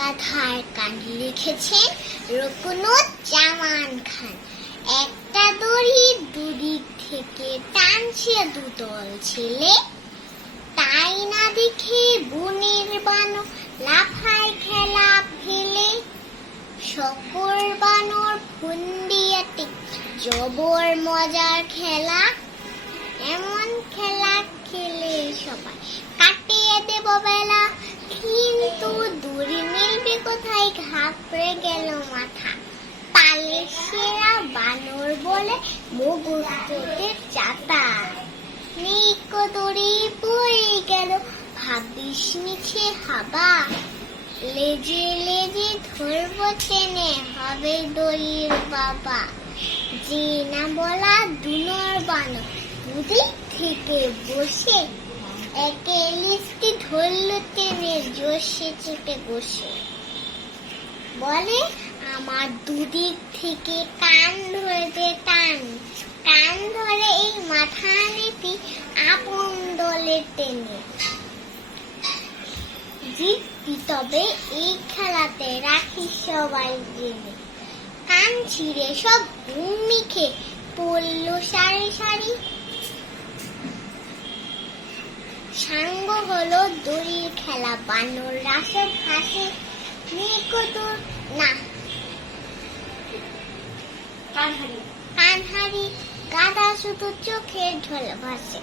গাধার গান লিখেছেন রুকনুজ্জামান খান। একটা দড়ি দুদিক থেকে টানছে দুদল ছেলে, তাই না দেখে বনের বানর লাফায় খেলা ফেলে। শকর বানর ফুন্ডিয়াতে জবর মজার খেলা, এমন খেলা খেলে সবাই কাটিয়ে দেব বেলা। কিন্তু দড়ি মিলবে কোথায়, ঘাবড়ে গেল মাথা। পালে সেরা বানর বলে মগজের চাতা, নিকো দড়ি পড়ে গেল ভাবিস মিছে হাবা। লেজে লেজে ধরবো টেনে হবে দড়ির বাবা। যে না বলা দুনর বানর দুদিক থেকে বসে, একে লিস্টি ধরল টেনে জোশে চেপে বসে। বলে আমার দুদিক থেকে কান ধরবে টান, কান ধরে এই মাথা নেতি আপন দলে টেনে। জিতবি তবে এই খেলাতে রাখিস সবাই জেনে। কান ছিঁড়ে সব ভূমিকে পড়ল সারি সারি, সাঙ্গ হলো দড়ির খেলা বানর রাসে ফাঁসে। নিকোদর না কানহারি, গাধা শুধু চোখের ঢোল ভাসে।